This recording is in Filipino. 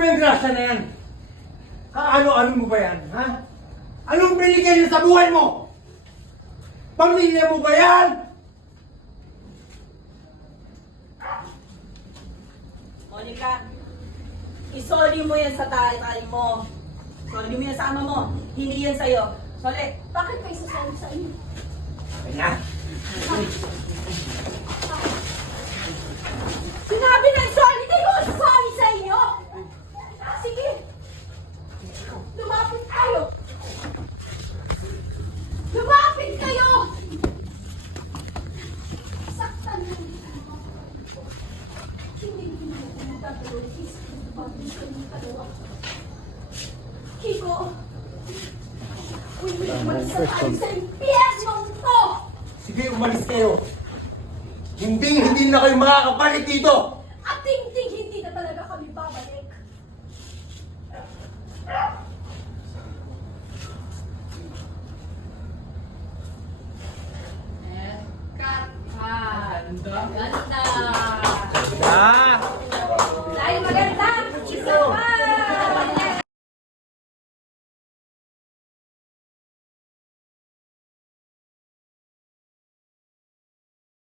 ba yung grasya na yan? Kaano-ano mo ba yan, ha? Anong binigay niyo sa buhay mo? Pamilya mo ba yan? Monica, isoli mo yan sa tatay mo. Isoli mo yan sa ama mo. Hindi yan sa'yo. Soli. Bakit kayo sasali sa inyo? Kanya. Sinabi na isoli, hindi ko sasali sa inyo! Sige! Lumapit kayo! Lumapit kayo! Saktan mo. Hindi ko magtatuloy. Lumapit kayong dalawa. Kiko! Uy, magsasali sa impyerno to! Sige, umalis kayo. Hindi na kayo makakabalik dito. At hindi na talaga kami babalik. Ganda. Ah! Dahil maganda, isa pa!